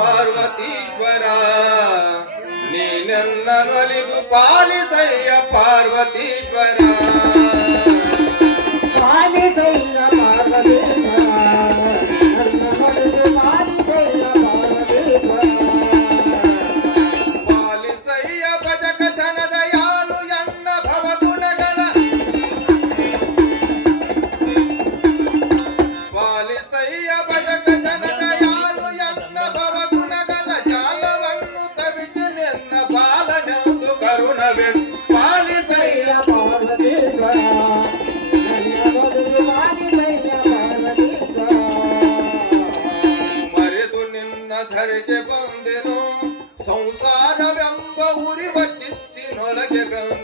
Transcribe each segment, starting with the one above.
ಪಾರ್ವತೀಶ್ವರ ನೀ ನನ್ನ ನಲಿದು ಪಾಲಿಸಯ್ಯ ಪಾರ್ವತೀಶ್ವರ. ಸಂಸಾರವೆಂಬ ಉರಿವ ಕಿಚ್ಚಿನೊಳಗೆ ಬೆಂಬ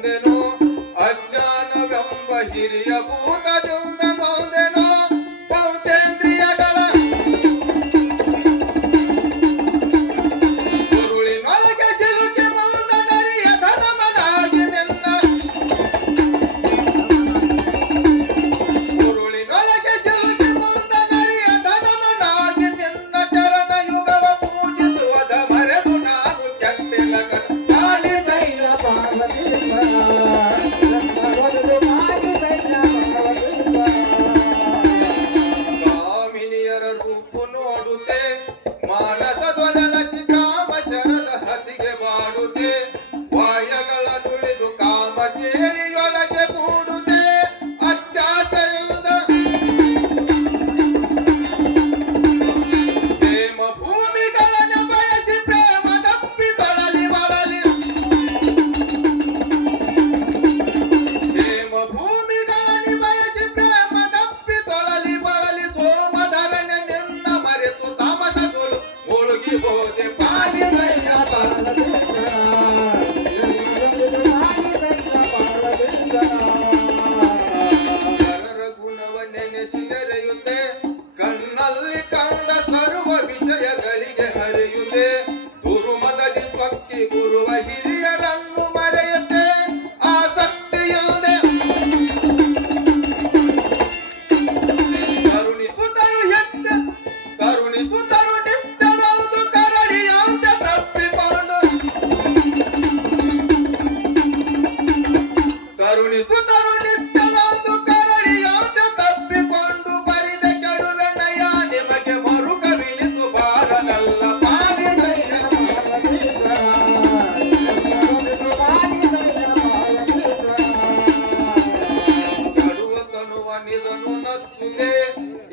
सुनत सुने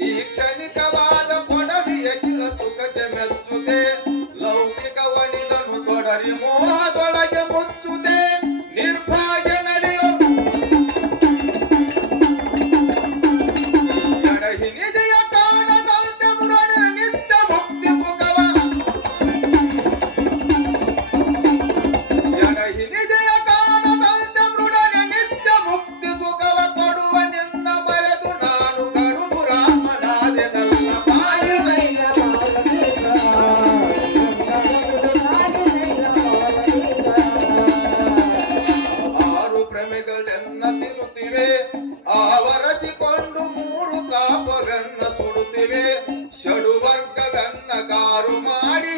ई क्षण कबा மாறும் மாடி